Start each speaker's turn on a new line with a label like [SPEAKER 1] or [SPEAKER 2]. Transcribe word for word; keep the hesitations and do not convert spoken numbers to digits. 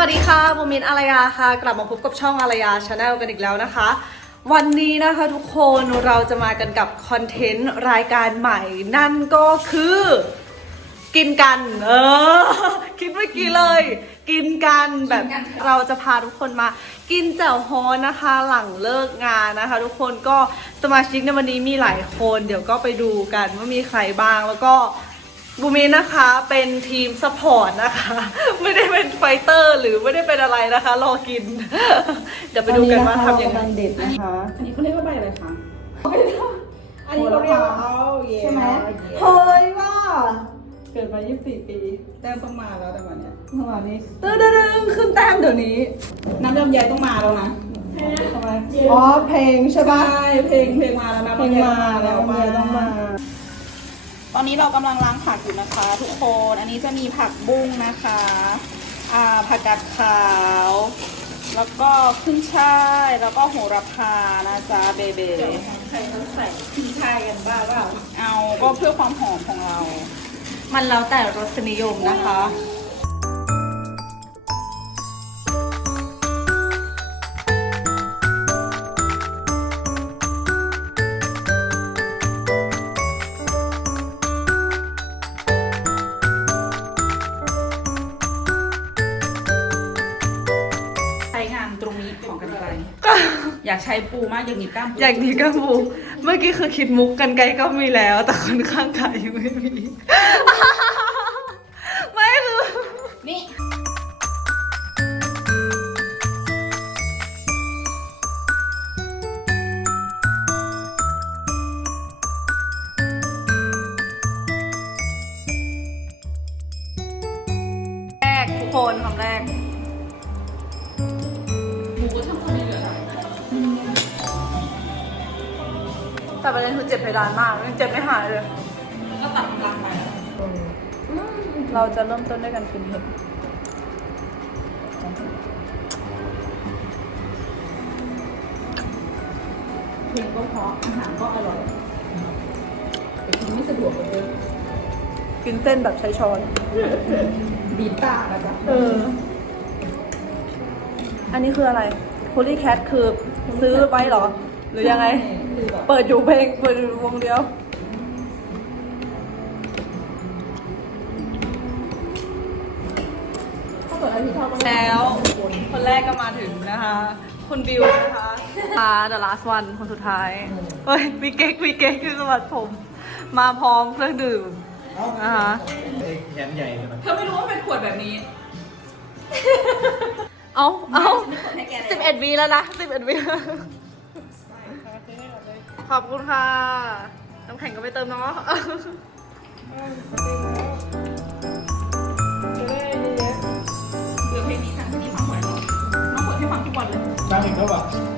[SPEAKER 1] วัสดีค่ะโมมินอารยาค่ะกลับมาพบกับช่องอารยาชาแนลกันอีกแล้วนะคะวันนี้นะคะทุกคนเราจะมากันกับคอนเทนต์รายการใหม่นั่นก็คือกินกันเออคิดเมื่อกี้เลยกินกันแบบเราจะพาทุกคนมากินแจ่วฮอนนะคะหลังเลิกงานนะคะทุกคนก็สมาชิกในวันนี้มีหลายคนเดี๋ยวก็ไปดูกันว่ามีใครบ้างแล้วก็บูมินนะคะเป็นทีมซัพพอร์ตนะคะไม่ได้เป็นไฟเตอร์หรือไม่ได้เป็นอะไรนะคะรอกินเดี๋ยวไปดูกันว่าทำยังไง
[SPEAKER 2] เด็ดนะคะ
[SPEAKER 3] อันนี้เขาเรียกว่าใบอะไรคะ
[SPEAKER 2] อันนี้เขาเรียกว่า
[SPEAKER 3] เอาเย่
[SPEAKER 2] ใช่ไหมเฮ้ยว่า
[SPEAKER 3] เกิดมายี่สิบสี่ปีแต้มต้องมาแล้วแต่วันเนี้ย
[SPEAKER 2] จังหวะนี้
[SPEAKER 1] ตึ้งตึ้งขึ้นแต้มเดี๋ยวนี้
[SPEAKER 3] น้ำลำไยต้องมาแล้วนะ
[SPEAKER 2] ทำไมอ๋อเพลงใช่ปะ
[SPEAKER 3] ใช่เพลงเพลงมาแล้วนะ
[SPEAKER 2] เพลงมาแล้วเพลงต้องมา
[SPEAKER 3] ตอนนี้เรากำลังล้างผักอยู่นะคะ ทุกคนอันนี้จะมีผักบุ้งนะคะอ่าผักกาดขาว แล้วก็ขึ้นช่ายแล้วก็โหระพานะจ๊ะเบเบใครเขาใส่ขึ้นช่ายกันบ้าเปล่าเอาก็เพื่อความหอมของเรา
[SPEAKER 1] มันแล้วแต่รสนิยมนะคะ
[SPEAKER 3] ใช้งานตรงนี้ของกันไกลอยากใช้ปูมากอย่างนี้กล้ามปู
[SPEAKER 1] อย่างนี้ก็มูเมื่อกี้คือคิดมุกกันไกลก็มีแล้วแต่คนข้างกายยังไม่มีไม่คือ
[SPEAKER 3] นี่
[SPEAKER 1] แรกทุกคนคำแรก
[SPEAKER 3] หมูก็ทำคนนี้เหรอ
[SPEAKER 1] แต่ประเด็นคือเจ็บเพดานมากยังเจ็บไม่หายเลย
[SPEAKER 3] ก็ตัดกำลังไปแล้ว
[SPEAKER 1] เราจะเริ่มต้นด้วยกันกินเห็ด
[SPEAKER 3] เพลงก็เพราะอาหารก็อร่อยแต่กินไม่สะดวกเลย
[SPEAKER 1] กินเส้นแบบใช้ช้อน
[SPEAKER 3] บีบตาแล้วจ้ะ
[SPEAKER 1] เออ อันนี้คืออะไร Holy Cat คือซื้อไว้เหรอ หรือยังไง
[SPEAKER 3] คือแบบ
[SPEAKER 1] เปิดอยู่เพลงเปิดอยู่วงเดียว
[SPEAKER 3] ถ้าเกิดอาทิตย์เท่ากัน
[SPEAKER 1] แล้วคนแรกก็มาถึงนะคะ คุณบิวนะคะอ่า The last one คนสุดท้าย เฮ้ยมีเก๊กมีเก๊กคือสวัสดิ์ผม มาพร้อมเครื่องดื่มนะคะ
[SPEAKER 4] แขนใหญ่เลยมัน
[SPEAKER 3] เธอไม่รู้ว่าเป็นขวดแบบนี้
[SPEAKER 1] เอาเอา
[SPEAKER 3] ให้แก
[SPEAKER 1] สิบเอ็ดวีแล้วนะสิบเอ็ดวีขอบคุณค่ะ น้ำแข็งก็ไปเติมเนาะ
[SPEAKER 3] เดี๋ยวเพลงนี้ค่ะเพลงนี้ฟังบ่อยเนาะน้องเปิดให้ฟังทุกวันเลย
[SPEAKER 4] ตั้งอีกแล้วป่ะ